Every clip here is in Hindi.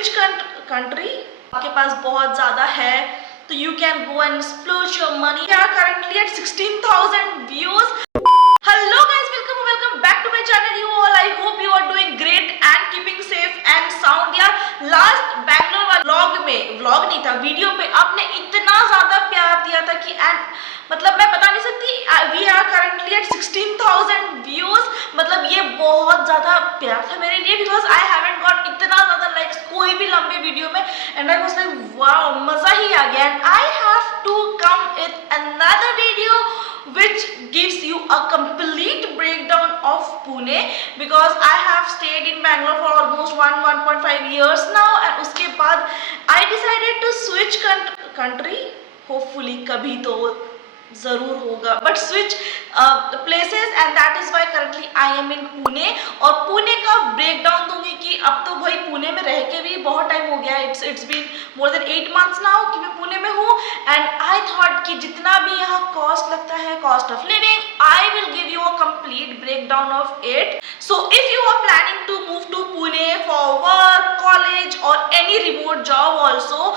switch country, आपके पास बहुत ज़्यादा है तो you can go and splurge your money. We are currently at 16,000 views. Hello guys, welcome back to my channel. You all, I hope you are doing great and keeping safe and sound. यार लास्ट बैंगलोर वाले व्लॉग में, व्लॉग नहीं था, वीडियो पे आपने इतना ज़्यादा प्यार दिया था कि मतलब मैं बता नहीं सकती. We are currently at 16,000 views. मतलब ये बहुत ज़्यादा प्यार था मेरे लिए बिकॉज आई हैवंट गॉट इतना ज़्यादा लाइक्स कोई भी लंबे वीडियो में. And I was like wow, मज़ा ही आ गया. And I have to come with another video which gives you a complete breakdown of Pune because I have stayed in Bangalore for almost 1.5 years now. And उसके बाद I decided to switch country. Hopefully कभी तो ज़रूर होगा, but switch places and that is why currently I am in Pune. और पुणे का ब्रेक डाउन दूंगी कि अब तो भाई पुणे में रह के भी बहुत टाइम हो गया. It's been more than 8 months now कि मैं पुणे में हूँ. एंड आई थॉट कि जितना भी यहाँ कॉस्ट लगता है, cost of living, I will give you a complete break down of it. So if you are planning to move to Pune for work, college और any remote job also,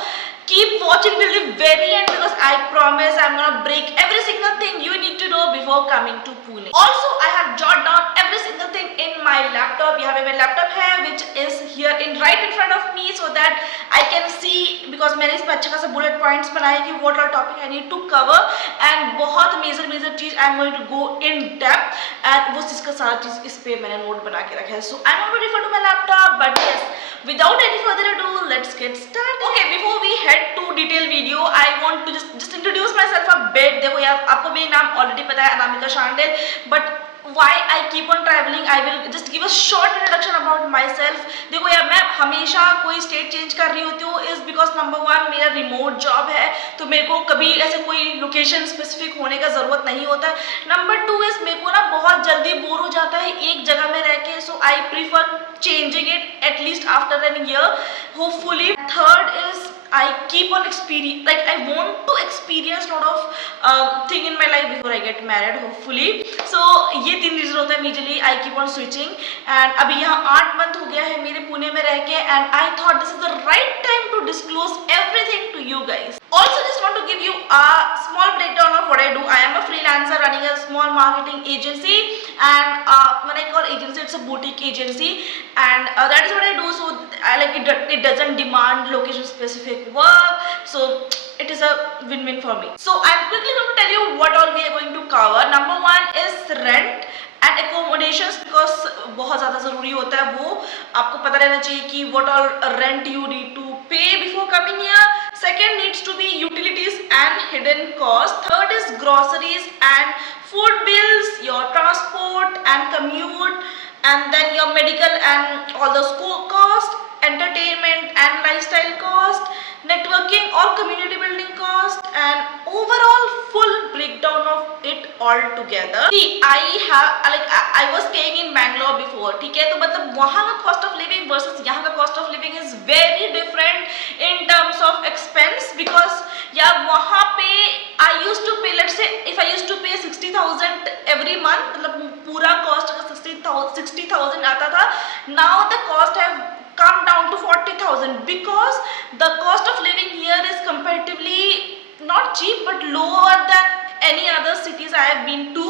keep watching till the very end because I promise I'm gonna break every single thing you need to know before coming to Pune. Also, I have jotted down every single thing in my laptop. यहाँ पे मेरा laptop है which is here right in front of me so that I can see because मैंने इसमें अच्छा खासा bullet points बनाए कि what all topic I need to cover and बहुत मेजर चीज I'm going to go in depth and वो चीज का सारा चीज इस पे मैंने नोट बना के रखा है. So I'm going to refer to my laptop, but yes, without any further ado, let's get started. Okay, before we head to detail video, I want to just introduce myself a bit. देखो यार, आपको मेरा नाम ऑलरेडी पता है, Anamika Shandil, but why I keep on traveling, I will just give a short introduction about myself. देखो यार, मैं हमेशा कोई स्टेट चेंज कर रही होती हूँ is because number one मेरा रिमोट जॉब है तो मेरे को कभी ऐसे कोई लोकेशन स्पेसिफिक होने का ज़रूरत नहीं होता है. नंबर टू इज मेरे को ना बहुत जल्दी बोर हो जाता है एक जगह में रह के, so I prefer changing it at least after a year hopefully. Third is I keep on experience, like I want to experience lot of thing in my life before I get married hopefully. So ये 3 रीजन होता है majorly I keep on switching. and अभी यहाँ 8 month हो गया है मेरे पुणे में रह के and I thought this is the right time to disclose everything to you guys. Also just want to give you a small breakdown of what I do. I am a freelancer running a small marketing agency and when I call agency it's a boutique agency and that is what I do. So I like it doesn't demand location specific work, so it is a win-win for me. So I'm quickly going to tell you what all we are going to cover. Number one is rent and accommodations because बहुत ज़्यादा ज़रूरी होता है, वो आपको पता रहना चाहिए कि what all rent you need to pay before coming here. Second needs to be utilities and hidden cost. Third is groceries and food bills, your transport and commute, and then your medical and all the school cost, entertainment and lifestyle cost, networking or community building cost, and overall full breakdown of it all together. See, I was staying in Bangalore before, ठीक है, तो मतलब वहाँ का cost of living versus यहाँ का cost of living is very different in terms of expense because यार वहाँ पे I used to pay, let's say if I used to pay 60,000 every month, मतलब पूरा cost अगर 60,000 आता था, now the cost have come down to 40,000 because the cost of living here is comparatively not cheap but lower than any other cities I have been to.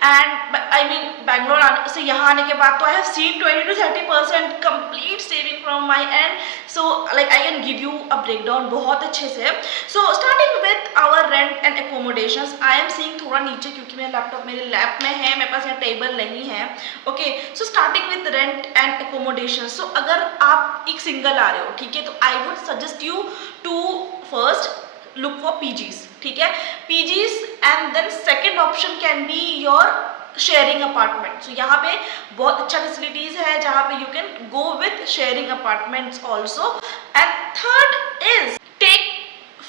And I mean Bangalore से यहाँ आने के बाद तो I have seen 20 to 30% complete saving from my end. So like I can give you a breakdown बहुत अच्छे से. So starting with our rent and accommodations, I am seeing थोड़ा नीचे क्योंकि मेरा लैपटॉप मेरे लैब में है, मेरे पास यहाँ टेबल नहीं है. Okay, so starting with rent and accommodation. So अगर आप एक सिंगल आ रहे हो, ठीक है, तो I would suggest you to first look for PGs, ठीक है, PGs, and then second option can be your sharing apartment. So यहाँ पे बहुत अच्छा facilities है जहाँ पे you can go with sharing apartments also. And third is take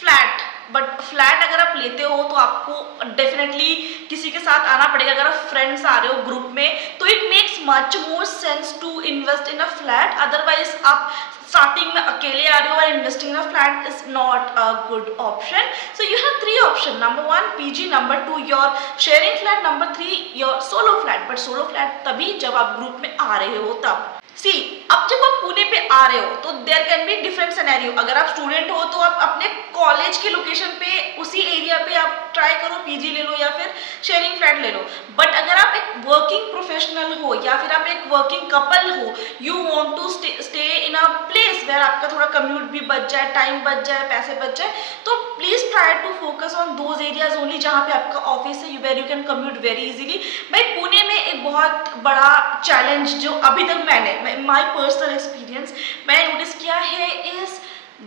flat. But flat अगर आप लेते हो तो आपको डेफिनेटली किसी के साथ आना पड़ेगा. अगर आप फ्रेंड्स आ रहे हो ग्रुप में तो it makes much more sense to invest in a flat. Otherwise आप स्टार्टिंग में अकेले आ रहे हो और investing in a flat is not a good option. So you have 3 option. Number 1 PG, number 2 your sharing flat, number 3 your solo flat. But solo flat तभी जब आप ग्रुप में आ रहे हो तब. सी अब जब आप पुणे पे आ रहे हो तो there can be different scenario. अगर आप स्टूडेंट हो तो आप अपने कॉलेज के लोकेशन पे उसी एरिया पे आप ट्राई करो, पीजी ले लो या फिर शेयरिंग फ्लैट ले लो। बट अगर आप एक वर्किंग प्रोफेशनल हो या फिर आप एक वर्किंग कपल हो, you want to stay in a place where आपका थोड़ा कम्यूट भी बच जाए, टाइम बच जाए, पैसे बच जाए, तो please try to focus on those areas only जहाँ पे आपका ऑफिस है, where you can commute very easily. भाई पुणे में एक बहुत बड़ा चैलेंज जो अभी तक मैंने माई पर्सनल एक्सपीरियंस मैंने नोटिस किया है इज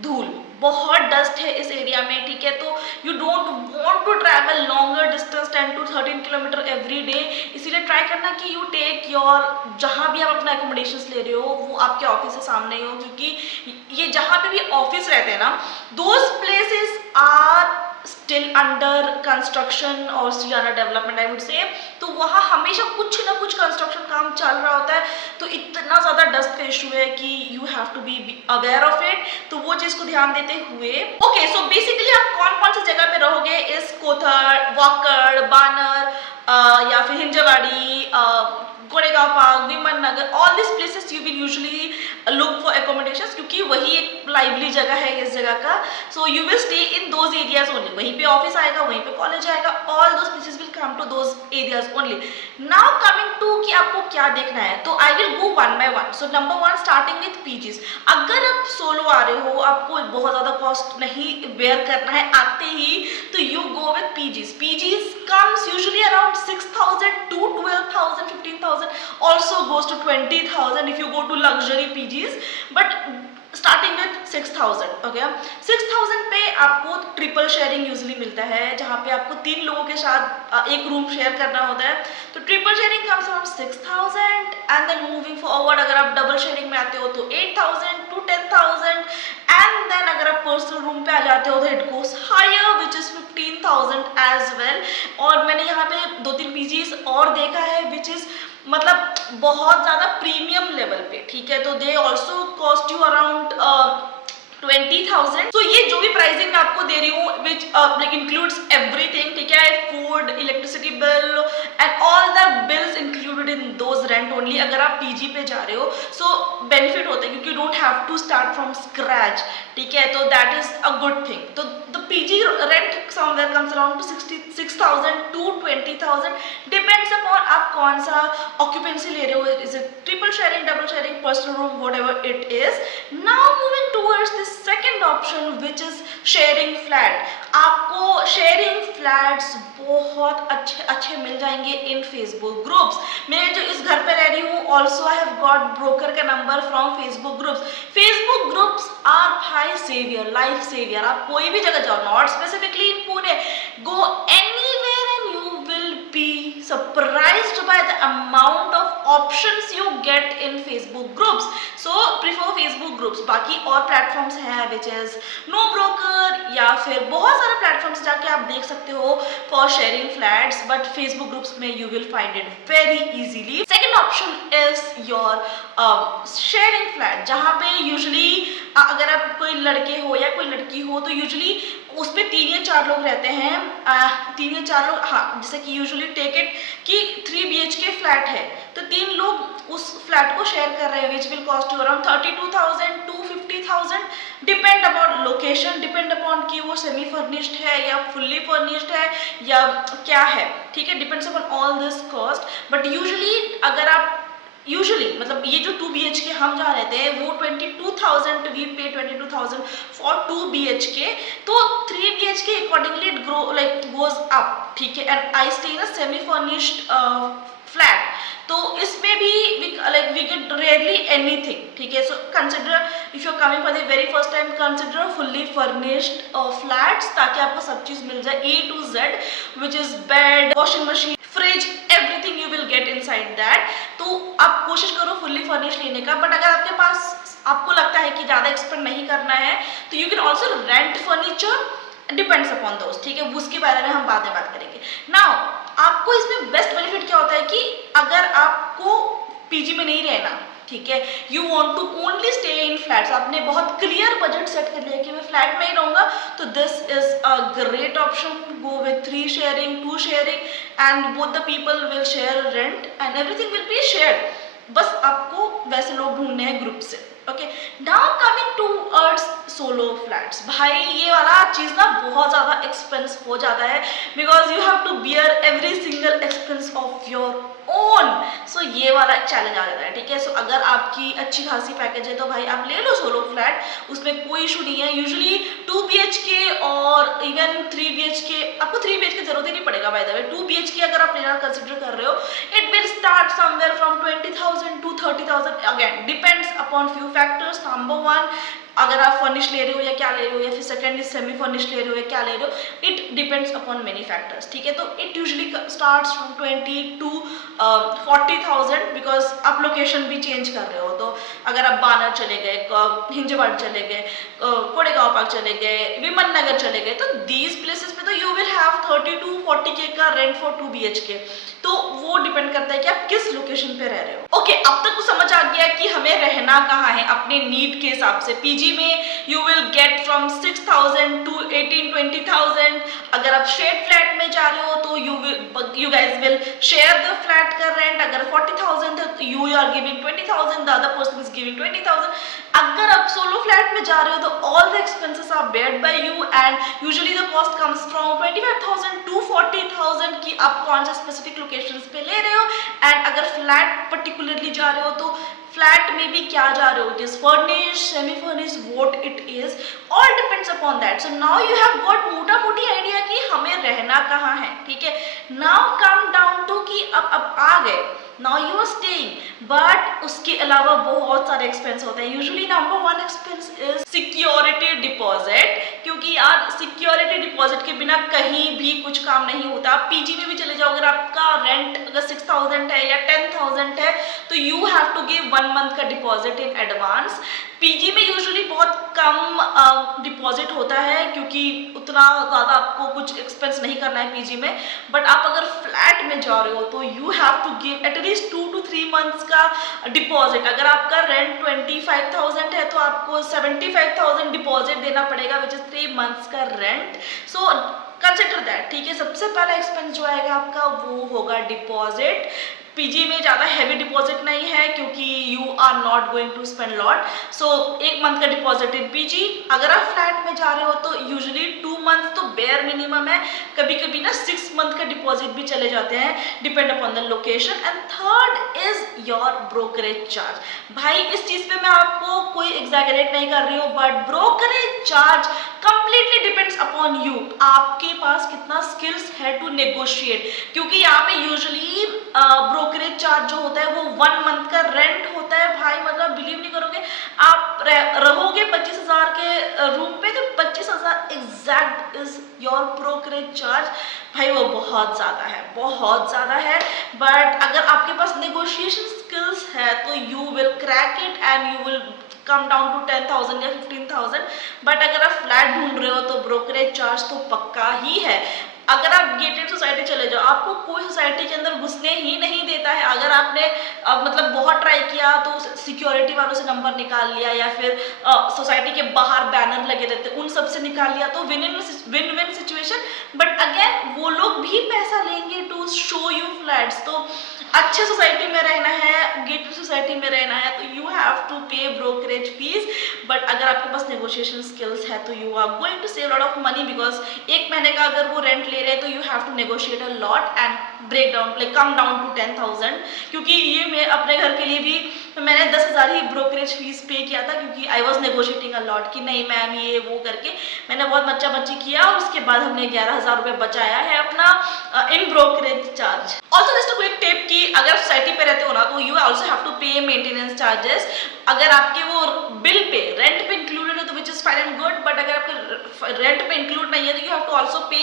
धूल। बहुत डस्ट है इस एरिया में, ठीक है, तो you don't want to travel longer distance 10 to 13 kilometre every day. इसीलिए ट्राई करना कि यू टेक योर, जहाँ भी आप अपना एकोमोडेशंस ले रहे हो वो आपके ऑफिस से सामने ही हो, क्योंकि ये जहाँ पे भी ऑफिस रहते हैं ना, those places are still under construction और still under development I would say. तो वहाँ हमेशा कुछ ना कुछ कंस्ट्रक्शन काम चल रहा होता है, तो इतना ज़्यादा डस्ट का इशू है कि you have to be aware of it. तो वो चीज़ को ध्यान देते हुए ओके, सो बेसिकली आप कौन कौन सी जगह पे रहोगे इस कोथर, वाकड़, बानर या फिर Hinjewadi, Goregaon Park, Viman Nagar, all this places you will usually look for accommodations, क्योंकि वही एक लाइवली जगह है इस जगह का। So you will stay in those areas only, वहीं पे ऑफिस आएगा, वहीं पे कॉलेज आएगा, all those places will come to those areas only. Now coming to कि आपको क्या देखना है, तो I will go one by one. So number one, starting with PGs. अगर आप सोलो आ रहे हो, आपको बहुत ज़्यादा कॉस्ट नहीं बेयर करना है आते ही, तो you go with PGs. PGs comes usually around 6,000 to 12,000, 15,000, also goes to 20,000 if you go to luxury PGs, but starting with 6,000। Okay, 6,000 पे आपको ट्रिपल शेयरिंग यूजली मिलता है, जहाँ पे आपको 3 लोगों के साथ एक रूम शेयर करना होता है। तो triple sharing comes around 6,000 and then moving forward अगर आप डबल शेयरिंग में आते हो तो 8,000 to 10,000 एंड देन अगर आप पर्सनल रूम पे आ जाते हो तो it goes higher which is 15,000 as well. और मैंने यहाँ पे 2-3 पीजीज और देखा है विच इज मतलब बहुत ज़्यादा प्रीमियम लेवल पे, ठीक है, तो they also cost you around 20,000। तो ये जो भी प्राइसिंग मैं आपको दे रही हूँ विच लाइक इंक्लूड्स एवरीथिंग, ठीक है, food, electricity bill and all the bills included in those rent only. अगर आप पीजी पे जा रहे हो सो बेनिफिट होता है क्योंकि you don't have to start from scratch, ठीक है, तो that is a good thing. तो the PG rent somewhere comes around to 6,000 to 20,000, depends upon आप कौन सा ऑक्यूपेंसी ले रहे हो, is it triple sharing, double sharing, personal room, whatever it is. Now moving towards the second option which is sharing flat. आपको शेयरिंग फ्लैट्स बहुत अच्छे मिल जाएंगे इन फेसबुक ग्रुप्स। मैं जो इस घर पे रह रही हूँ also I have got broker का number from Facebook groups. Facebook groups are भाई सेवियर, लाइफ सेवियर। आप कोई भी जगह जाओ, not specifically in Pune, go anywhere and you will be surprised by the amount of options you get in Facebook groups. So prefer Facebook groups. बाकी और प्लेटफॉर्म्स हैं which is No Broker या फिर बहुत सारे प्लेटफॉर्म्स जाके आप देख सकते हो for sharing flats, but Facebook groups में you will find it very easily. Second option is your sharing flat, जहाँ पे usually अगर आप कोई लड़के हो या कोई लड़की हो तो यूजुअली उस पर 3 या 4 लोग रहते हैं, 3 या 4 लोग, हाँ, जैसे कि यूजुअली टेक इट कि 3 BHK फ्लैट है तो 3 लोग उस फ्लैट को शेयर कर रहे हैं which will cost you around 32,000 to 50,000, depend upon location, depend upon कि वो सेमी फर्निश्ड है या फुल्ली फर्निश्ड है या क्या है, ठीक है, depends upon all this cost. But usually अगर आप मतलब ये जो 2 BHK हम जहाँ रहते हैं वो 22,000, वी पे 22,000 फॉर 2 BHK, तो 3 BHK accordingly it grow like goes up, ठीक है, and I stay in a semi furnished flat, तो इसमें भी वी गेट रेयरली एनीथिंग, ठीक है। So consider if you are coming for the very first time, consider fully furnished flats, ताकि आपको सब चीज मिल जाए A to Z, which is bed, washing machine, fridge, everything you will get inside that. तो आप कोशिश करो फुल्ली फर्निश्ड लेने का, बट अगर आपके पास आपको लगता है कि ज़्यादा एक्सपेंड नहीं करना है तो you can also rent furniture, depends upon दोस्त, ठीक है, उसके बारे में हम बाद में बात करेंगे। नाउ आपको इसमें बेस्ट बेनिफिट क्या होता है कि अगर आपको पीजी में नहीं रहना, ठीक है, you want to only stay in flats, आपने बहुत क्लियर बजट सेट कर लिया कि मैं फ्लैट में ही रहूंगा, तो this is a great option. Go with 3 sharing, 2 sharing and both the people will share rent and everything will be shared. बस आपको वैसे लोग ढूंढने हैं ग्रुप से। Okay, now coming to arts solo flats. भाई ये वाला चीज़ ना बहुत ज़्यादा एक्सपेंस हो जाता है, because you have to bear every single expense of your own. So ये वाला चैलेंज आ जाता है, ठीक है। सो अगर आपकी अच्छी खासी पैकेज है तो भाई आप ले लो सोलो फ्लैट, उसमें कोई इशू नहीं है। यूजुअली 2 BHK और इवन 3 BHK, आपको 3 BHK जरूरत ही नहीं पड़ेगा बाय द वे। 2 BHK अगर आप लेना कंसिडर कर रहे हो, it will start somewhere from 20,000 to 30,000। Again depends upon few factors. Number 1, अगर आप फर्निश ले रहे हो या क्या ले रहे हो, या फिर सेकंड सेमी फर्निश ले रहे हो या क्या ले रहे हो, it depends upon many factors, ठीक है। तो it usually starts from 20 to 40,000, because आप लोकेशन भी चेंज कर रहे हो। तो अगर आप बानर चले गए, हिंजवाड़ चले गए, कोडेगांव पार्क चले गए, विमन नगर चले गए, तो दीज प्लेसेस पे तो you will have 30 to 40K का रेंट फॉर 2 BHK। तो वो डिपेंड करता है कि आप किस लोकेशन पे रह रहे हो। ओके, अब तक तो समझ आ गया कि हमें रहना कहाँ है अपने नीड के हिसाब से। पीजी में you will get from 6,000 to 18-20,000। अगर आप शेड फ्लैट में जा रहे हो तो you guys will share the flat का रेंट। अगर 40,000 है तो you are giving 20,000, the other person is giving 20,000। अगर आप सोलो फ्लैट में जा रहे हो तो all the expenses are beared by you, and usually the cost comes from 25,000 to 40,000 की आप कौन सा स्पेसिफिक लोकेशंस पे ले रहे हो। एंड अगर फ्लैट पर्टिकुलरली जा रहे हो तो फ्लैट में भी क्या जा रहे हो, it is furnish, semi furnish, what it is, all depends upon that. So now you have got मोटा मोटी आइडिया कि हमें रहना कहाँ है, ठीक है। नाउ कम डाउन टू कि अब आ गए, now you are staying, but उसके अलावा बहुत सारे एक्सपेंस होते हैं। Usually number 1 expense is security deposit, क्योंकि यार सिक्योरिटी डिपॉजिट के बिना कहीं भी कुछ काम नहीं होता। आप पीजी में भी चले जाओ, अगर आपका रेंट अगर 6,000 है या 10,000 है तो you have to give 1 month का डिपॉजिट इन एडवांस। पीजी में यूजुअली बहुत कम डिपॉजिट होता है, क्योंकि उतना ज़्यादा आपको कुछ एक्सपेंस नहीं करना है पीजी में। बट आप अगर फ्लैट में जा रहे हो तो you have to give at least 2 to 3 months का डिपॉजिट। अगर आपका रेंट 25,000 है तो आपको 75,000 डिपॉजिट देना पड़ेगा, विच इज 3 months का रेंट। सो कंसिडर दैट, ठीक है। सबसे पहला एक्सपेंस जो आएगा आपका वो होगा डिपॉजिट। पीजी में ज़्यादा हैवी डिपॉजिट नहीं है, क्योंकि you are not going to spend lot. So 1 month का डिपॉजिट इन पीजी। अगर आप फ्लैट में जा रहे हो तो यूजुअली 2 months तो बेयर मिनिमम है, कभी कभी ना 6 month का डिपॉजिट भी चले जाते हैं, depend upon the location. And third is your brokerage charge. भाई इस चीज़ पे मैं आपको कोई एग्जैगरेट नहीं कर रही हूँ, but brokerage charge completely depends upon you, आपके पास कितना स्किल्स है टू नेगोशिएट। क्योंकि यहाँ पे यूजुअली ब्रोकरेज चार्ज जो होता है वो 1 month का रेंट होता है। भाई मतलब बिलीव नहीं करोगे, आप रहोगे 25,000 के रूम पे तो 25,000 exact is your brokerage charge. भाई वो बहुत ज़्यादा है, बहुत ज़्यादा है। बट अगर आपके पास नेगोशिएशन स्किल्स है तो you will crack it and you will come down to 10,000 या 15,000। बट अगर आप फ्लैट ढूंढ रहे हो तो ब्रोकरेज चार्ज तो पक्का ही है। अगर आप गेटेड सोसाइटी चले जाओ, आपको कोई सोसाइटी के अंदर घुसने ही नहीं देता है। अगर आपने मतलब बहुत ट्राई किया तो सिक्योरिटी वालों से नंबर निकाल लिया, या फिर सोसाइटी के बाहर बैनर लगे रहते उन सब से निकाल लिया, तो win win situation. But again वो लोग भी पैसा लेंगे टू शो यू फ्लैट्स। तो अच्छे सोसाइटी में रहना है, गेटेड सोसाइटी में रहना है तो you have to pay brokerage fees. But अगर आपके पास नेगोशिएशन स्किल्स है तो you are going to save lot of money, because 1 महीने का अगर वो रेंट ले रहे हैं तो you have to negotiate a lot and break down, like come down to 10,000। क्योंकि ये मैं अपने घर के लिए भी मैंने 10,000 ही ब्रोकरेज फीस पे किया था, क्योंकि I was negotiating a lot कि नहीं मैम ये वो करके मैंने बहुत बच्चा बच्ची किया, और उसके बाद हमने 11,000 रुपये बचाया है अपना in brokerage charge. Also just quick tip कि अगर आप सोसाइटी पे रहते हो ना तो you also have to pay maintenance charges. अगर आपके वो बिल पे रेंट पे इंक्लूडेड है तो which is fine and good, but अगर आपके रेंट पे इंक्लूड नहीं है तो you have to also pay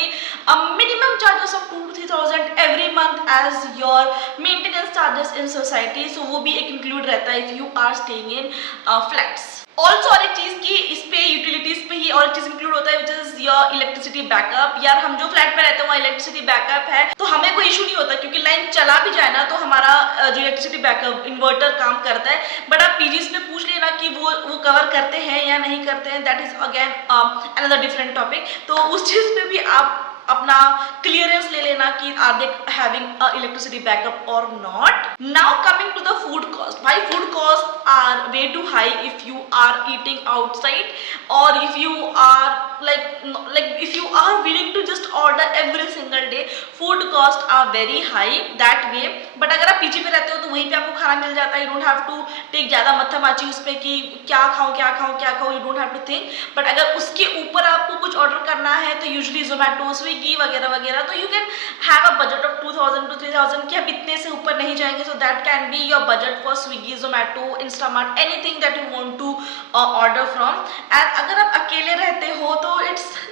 minimum charges of 2 to 3,000 every month as your maintenance charges in society. So वो भी एक इंक्लूड रहता है if you are staying in flats. Also और एक चीज की इस पे यूटिलिटीज पे ही और एक चीज इंक्लूड होता है which is your electricity backup. यार हम जो फ्लैट में रहते हैं वहाँ इलेक्ट्रिसिटी बैकअप है तो हमें कोई इशू नहीं होता, क्योंकि लाइन चला भी जाए ना तो हमारा जो इलेक्ट्रिसिटी बैकअप इन्वर्टर काम करता है। बट आप पीजीज में पूछ लेना कि वो कवर करते हैं या नहीं करते हैं, that is again another different topic. तो उस चीज पे भी आप अपना क्लियरेंस ले लेना कि are they having electricity backup और नॉट. Now coming to the food cost. भाई food cost are way too high if you are eating outside और if you are like if you are willing to just order every single day, food cost are very high that way. but अगर आप पीजी पे रहते हो तो वहीं पे आपको खाना मिल जाता है. you don't have to take ज़्यादा मत्था माची उस पे कि क्या खाऊं क्या खाऊं क्या खाऊं. you don't have to think. but अगर उसके ऊपर आपको कुछ ऑर्डर करना है तो यूजली जोमेटो स्विगी वगैरह वगैरह, तो you can have a budget of 2000 to 3000 कि आप इतने से ऊपर नहीं जाएंगे. So that can be your budget for Swiggy, Zomato, Instamart, anything that you want to order from. And अगर आप अकेले रहते हो तो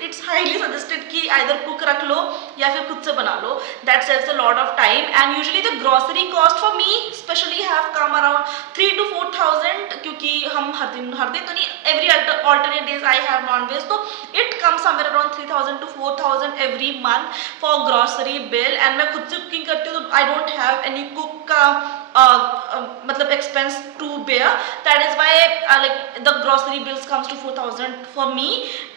it's highly suggested कि either कुक रख लो या फिर खुद से बना लो. that saves a lot of time. and usually the grocery cost for me especially have come around 3 to 4000 क्योंकि हम हर दिन तो नहीं, every alternate days I have non-veg, तो it comes somewhere around 3000 to 4000 every month for grocery bill. and मैं खुद से कुकिंग करती हूँ तो I don't have any cook का मतलब expense to bear. that is why like the grocery bills comes to 4000 for me.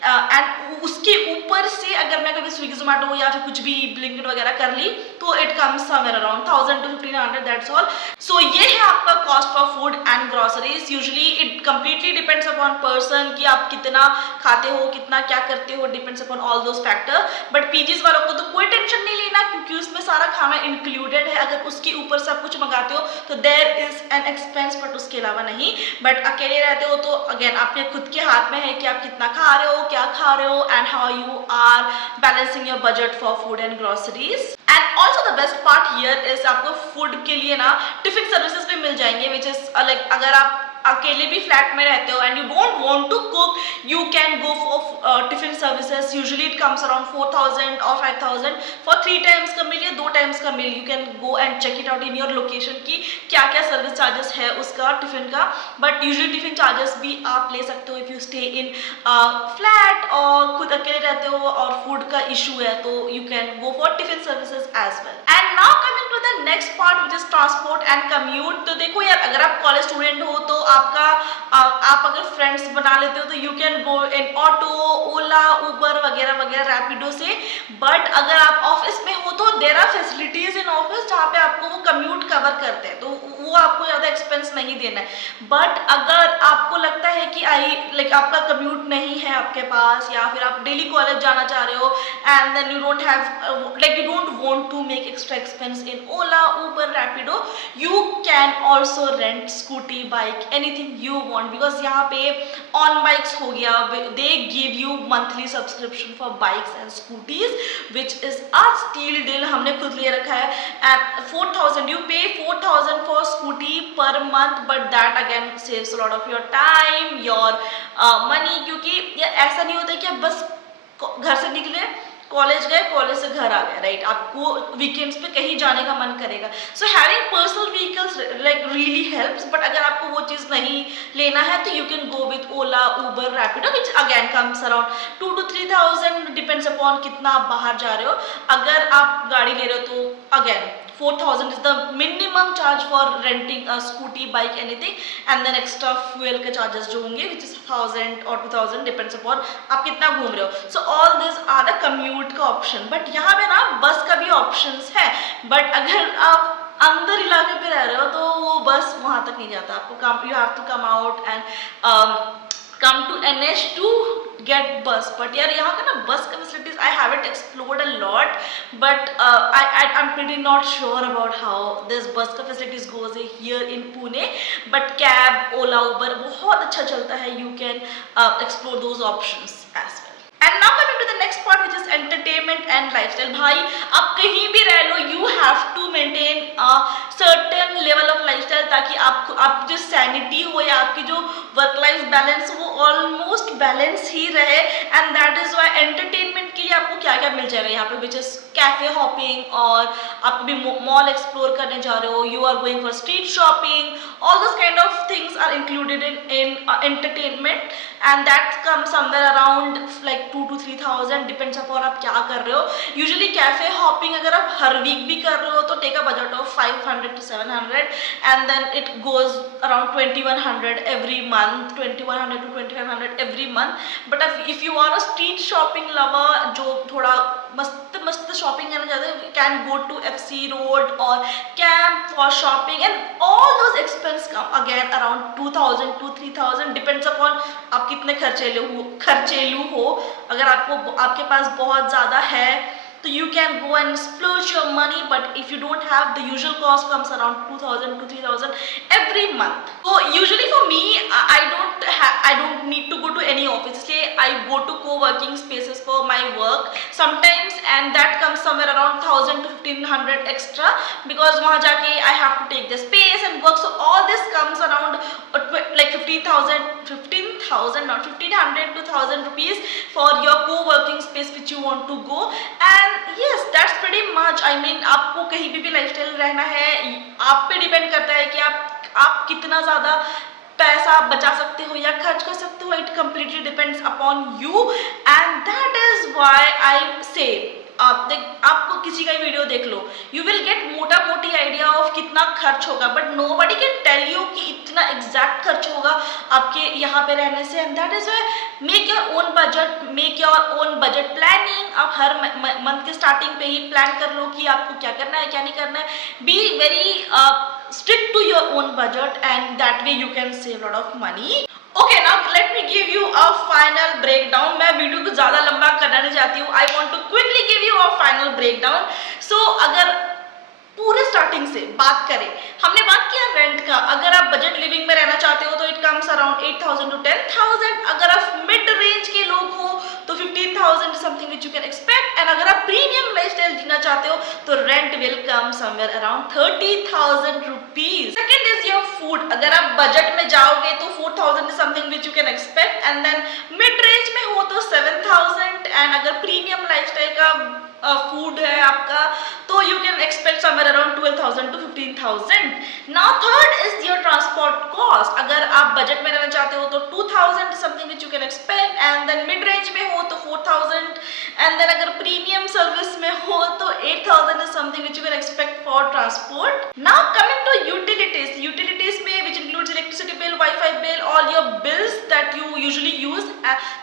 and उसके ऊपर से अगर मैं कभी स्विगी जोमेटो या फिर कुछ भी ब्लिंकिट वगैरह कर ली तो it comes somewhere around 1000 to 1500. That's all. So ये है आपका cost for food and groceries. Usually it completely depends upon person कि आप कितना खाते हो, कितना क्या करते हो. Depends upon all those factor. But PGs वालों को तो कोई टेंशन नहीं लेना क्योंकि उसमें सारा खाना इंक्लूडेड है. अगर उसके ऊपर सब कुछ मंगाते हो तो there is an expense, but उसके अलावा नहीं. बट अकेले रहते हो तो अगेन आपके खुद के हाथ में है कि आप कितना खा रहे हो, क्या खा रहे हो, and how you are balancing your budget for food and groceries. and also the best part here is आपको फूड के लिए ना टिफिन सर्विसेज भी मिल जाएंगे, which is like अगर आप अकेले भी फ्लैट में रहते हो and you don't want to cook, you can go for tiffin services. Usually it comes around 4000 और 5000 फॉर 3 टाइम्स का मील या 2 टाइम्स का meal. You can go and check it out in your location की क्या क्या सर्विस चार्जेस है उसका टिफिन का. बट यूजुअली टिफिन चार्जेस भी आप ले सकते हो if you stay in flat और खुद अकेले रहते हो और फूड का इशू है तो you can go for tiffin services as well. And now coming to the next part which is transport and commute. तो देखो यार, अगर आप कॉलेज स्टूडेंट हो तो आप अगर फ्रेंड्स बना लेते हो तो you can go in auto, Ola, Uber वगैरह वगैरह, रैपिडो से. बट अगर आप ऑफिस में हो तो there are facilities in office जहाँ पे आपको वो कम्यूट कवर करते हैं तो वो आपको ज़्यादा एक्सपेंस नहीं देना है. बट अगर आपको लगता है कि आपका कम्यूट नहीं है आपके पास या फिर आप डेली कॉलेज जाना चाह रहे हो and then you don't want to make extra expense in Ola, Uber, Rapido, you can also rent scooty, bike, anything you want. because यहाँ पे on bikes हो गया, they give you monthly subscription for bikes and scooties which is a steal deal. हमने खुद ले रखा है at 4000. you pay 4000 for scooty per month, but that again saves a lot of your time, your money. क्योंकि ये ऐसा नहीं होता कि आप बस घर से निकले, कॉलेज गए, कॉलेज से घर आ गए, राइट. आपको वीकेंड्स पे कहीं जाने का मन करेगा. So having personal vehicles like really helps. But अगर आपको वो चीज़ नहीं लेना है तो you can go with Ola, Uber, Rapido which again comes around 2 to 3000 depends upon कितना आप बाहर जा रहे हो. अगर आप गाड़ी ले रहे हो तो again 4000 is the minimum charge for renting a scooty, bike, anything, and then extra fuel के charges जो होंगे which is 1000 or 2000 depends upon आप कितना घूम रहे हो. So all these are the commute का option. but यहाँ पे ना बस का भी options है. but अगर आप अंदर इलाके पे रह रहे हो तो वो बस वहाँ तक नहीं जाता. आपको you have to come out and come to NH to get bus. but यार यहाँ का ना बस का facilities I haven't explored a lot, but I'm pretty not sure about how this bus का facilities goes here in Pune. but cab, Ola, Uber बहुत अच्छा चलता है. you can explore those options as well. and now coming to the next part which is entertainment and lifestyle. भाई आप कहीं भी रह लो, you have to maintain a certain level of lifestyle ताकि आप जो sanity हो या आपकी जो वर्क लाइफ बैलेंस वो ऑलमोस्ट बैलेंस ही रहे. And that is why entertainment के लिए आपको क्या क्या मिल जाएगा यहाँ पे, विच इज कैफे हॉपिंग, और आप भी मॉल एक्सप्लोर करने जा रहे हो, you are going for street shopping, all this kind of things are included in entertainment. And that come somewhere around like 2 to 3000 depends upon आप क्या कर रहे हो. यूजुअली कैफे हॉपिंग अगर आप हर वीक भी कर रहे हो तो take a budget of 500 to 700 and then it goes around 2100 every month, 2100 to 2500 every month. But if you are a street shopping lover जो थोड़ा मस्त शॉपिंग करना चाहते हैं, can go to FC road और camp for shopping and all those expense come again around 2000 to 3000 depends upon आप कितने खर्चेलू हो. अगर आपके पास बहुत ज़्यादा है तो you can go and splurge your money, but if you don't have, the usual cost comes around 2000 to 3000 every month. So usually for me, I don't need to go to any office. Say I go to co-working spaces for my work sometimes, and that comes somewhere around 1000 to 1500 extra, because वहाँ जाके I have to take the space and work. So all this comes around like 15,000 not 1500 to 1000 rupees for your co-working space which you want to go. And yes, that's pretty much. I mean, आपको कहीं भी लाइफस्टाइल रहना है, आप पे डिपेंड करता है कि आप कितना ज़्यादा पैसा बचा सकते हो या खर्च कर सकते हो. It completely depends upon you, and that is why I say आपको किसी का वीडियो देख लो, यू विल गेट मोटा मोटी आइडिया ऑफ कितना खर्च होगा, but nobody can tell you कि इतना एग्जैक्ट खर्च होगा आपके यहाँ पे रहने से. And that is why make your own budget planning. आप हर मंथ के स्टार्टिंग पे ही प्लान कर लो कि आपको क्या करना है क्या नहीं करना है. Be very strict to your own budget, and that way you can save a lot of money. Okay, now let me give you a final breakdown. मैं वीडियो को ज़्यादा लंबा करना नहीं चाहती हूँ. I want to quickly give you a final breakdown. So अगर पूरे स्टार्टिंग से बात करें, हमने बात किया रेंट का. अगर आप बजट लिविंग में रहना चाहते हो तो इट कम्स अराउंड 8000 to 10000. अगर आप मिड रेंज के लोग हो तो 15,000 something which you can expect. And अगर आप प्रीमियम लाइफस्टाइल जीना चाहते हो तो rent will come somewhere around 30,000 rupees. Second is your food. अगर आप बजट में जाओगे तो 4,000 something which you can expect, and then mid range में हो तो 7,000. एंड अगर प्रीमियम लाइफस्टाइल का फूड है आपका तो you can expect somewhere around 12,000 to 15,000. Now third is your transport cost. अगर आप बजट में रहना चाहते हो तो 2,000 something which you can expect, and then mid range में हो तो 4,000, एंड देन अगर प्रीमियम सर्विस में हो तो 8,000 is something which you can expect for transport. Now coming to utilities में which includes electricity bill, wifi bill, all your bills that you usually use.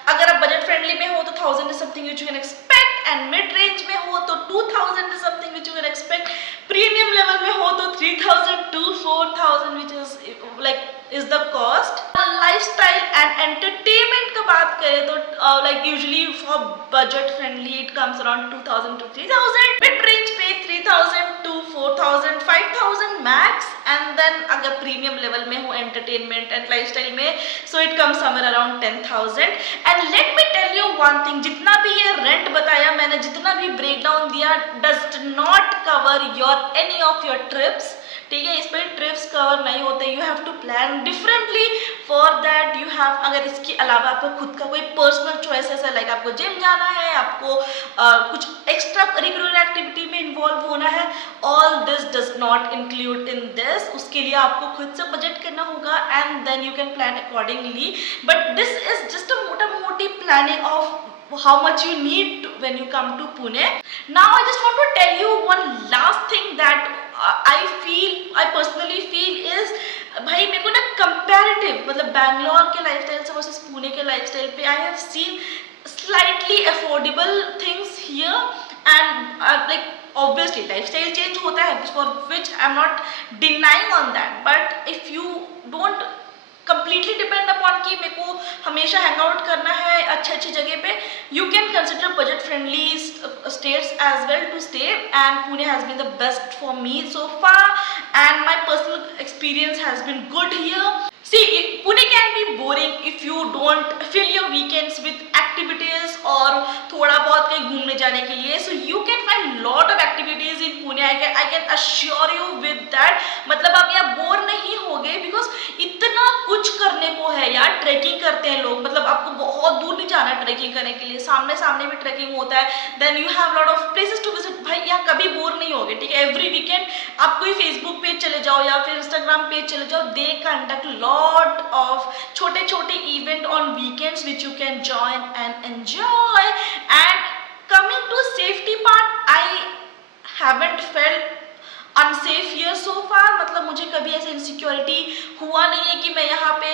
अगर आप बजट फ्रेंडली में हो तो 1000 is something which you can expect, and mid range में हो तो 2000 is something which you can expect. Premium level में हो तो 3000 to 4000 which is like is the cost. Lifestyle and entertainment का बात करें तो like usually for budget friendly it comes around 2000 to 3000. Mid range पे 3000 to 4000, 5000 max. And then अगर प्रीमियम लेवल में हो एंटरटेनमेंट एंड लाइफस्टाइल में so it comes somewhere around 10,000. And let me tell you one thing, जितना भी ये रेंट बताया मैंने, जितना भी ब्रेकडाउन दिया, does not cover your any of your trips. ठीक है, इस पर ट्रिप्स कवर नहीं होते. You have to plan differently for that. You have, अगर इसके अलावा आपको खुद का कोई पर्सनल चॉइसेस है, लाइक आपको जिम जाना है, आपको कुछ एक्स्ट्रा करिकुलर एक्टिविटी में इन्वॉल्व होना है, all this does not include in this. उसके लिए आपको खुद से बजट करना होगा, and then you can plan accordingly. But this is just a मोटा मोटी planning of how much you need when you come to Pune. Now I just want to tell you one last thing that I personally feel is, भाई मेरे को ना comparative मतलब बैंगलोर के लाइफस्टाइल से वर्सेस पुणे के लाइफस्टाइल पे I have seen slightly affordable things here, and like obviously lifestyle change होता है, for which I'm not denying on that, but if you don't completely depend upon कि मेरे को हमेशा हैंग आउट करना है अच्छी जगह पे, you can consider budget friendly states as well to stay, and Pune has been the best for me so far, and my personal experience has been good here. See, Pune can be boring if you don't fill your weekends with activities or थोड़ा बहुत कहीं घूमने जाने के लिए. So you can find lot of activities in Pune. I can assure you with that. मतलब आप यहाँ बोर नहीं होगे, because इतना कुछ करने को है यार. ट्रैकिंग करते हैं लोग, मतलब आपको बहुत दूर नहीं जाना ट्रैकिंग करने के लिए, सामने सामने भी ट्रैकिंग होता है. Then you have lot of places to visit. भाई यहाँ कभी बोर नहीं होगे, ठीक है. एवरी वीकेंड आप कोई फेसबुक पेज चले जाओ या फिर इंस्टाग्राम पेज चले जाओ, दे कंडक्ट लॉट ऑफ छोटे छोटे event on weekends which you can join and enjoy. And coming to safety part, I haven't felt unsafe here so far, मतलब मुझे कभी ऐसे इनसिक्योरिटी हुआ नहीं है कि मैं यहाँ पे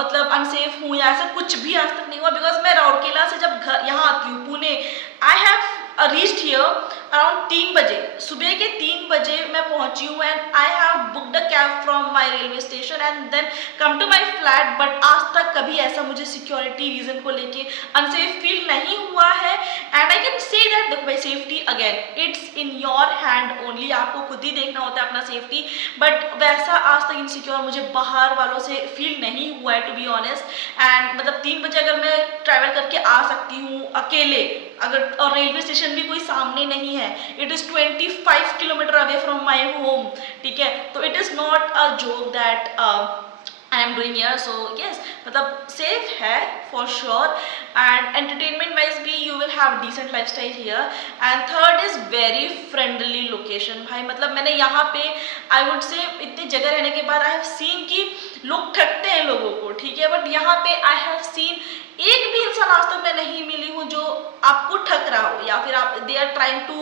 मतलब अनसेफ हूँ या ऐसा कुछ भी आज तक नहीं हुआ। बिकॉज मैं राउरकेला से जब घर यहाँ आती हूँ Pune, I have reached here around 3 बजे, सुबह के 3 बजे मैं पहुंची हूँ and I have booked a cab from my railway station and then come to my flat. But आज तक कभी ऐसा मुझे सिक्योरिटी रीजन को लेके अनसेफ फील नहीं हुआ है। And I can say that, देखो भाई, safety again it's in your hand only, आपको खुद ही देखना होता है अपना सेफ्टी। बट वैसा आज तक इनसिक्योर मुझे बाहर वालों से फील नहीं हुआ है, टू बी ऑनेस्ट। एंड मतलब 3 बजे अगर मैं ट्रैवल करके आ सकती हूँ अकेले, अगर, और रेलवे स्टेशन भी कोई सामने नहीं है, it is 25 kilometre away from my home, ठीक है, तो it is not a joke that I am doing here. So yes, मतलब सेफ है for sure. And entertainment wise भी you will have decent life style here. And third is very friendly location. भाई मतलब मैंने यहाँ पे आई वुड से इतनी जगह रहने के बाद आई हैव सीन कि लोग ठगते हैं लोगों को, ठीक है, बट यहाँ पे आई हैव सीन एक भी इंसान आज तक मैं नहीं मिली हूँ जो आपको ठग रहा हो या फिर आप दे आर ट्राइंग टू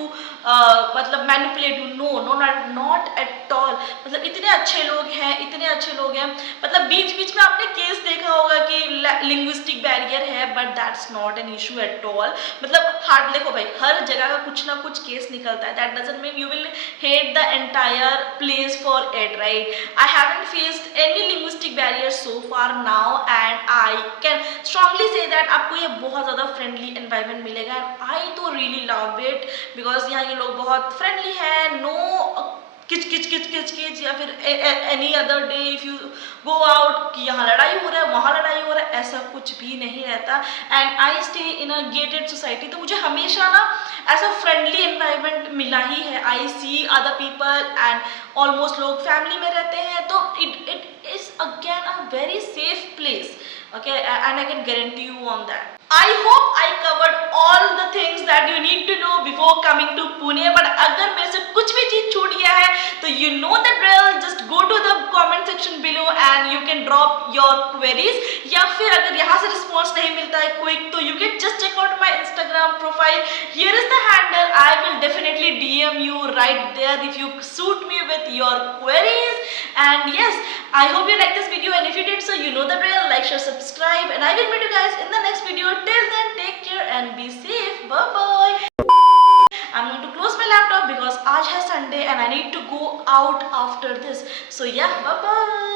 मतलब manipulate you. No no, not at all. मतलब इतने अच्छे लोग हैं, इतने अच्छे लोग हैं। मतलब बीच बीच में आपने केस देखा होगा कि लिंग्विस्टिक बैरियर है, but that's not an issue at all. मतलब हार्ड, देखो भाई, हर जगह का कुछ ना कुछ केस निकलता है, that doesn't mean you will hate the entire place for it, right. I haven't faced any linguistic barrier so far now and I can strongly say that आपको ये बहुत ज़्यादा फ्रेंडली एनवायरनमेंट मिलेगा। आई तो रियली लव इट बिकॉज यहाँ के लोग बहुत फ्रेंडली हैं। नो किच किच किच किच किच या फिर any other day if you go out कि यहाँ लड़ाई हो रहा है, वहाँ लड़ाई हो रहा है, ऐसा कुछ भी नहीं रहता। And I stay in a gated society, तो मुझे हमेशा ना ऐसा फ्रेंडली एनवायरनमेंट मिला ही है। आई सी अदर पीपल एंड ऑलमोस्ट लोग फैमिली में रहते हैं, तो it is again a very safe place, okay, and I can guarantee you on that. I hope I covered all the things that you need to know before coming to Pune. But अगर मेरे से कुछ भी चीज छूट गया है तो you know the drill. Just go to the comment section below and you can drop your queries. या फिर अगर यहाँ से response नहीं मिलता है quick, तो you can just check out my Instagram profile. Here is the handle. I will definitely DM you right there if you suit me with your queries. And yes, I hope you like this video, and if you did so, you know the drill. Like, share, subscribe, and I will meet you guys in the next video. Till then, take care and be safe. Bye bye. I'm going to close my laptop because आज है Sunday and I need to go out after this. So yeah, bye bye.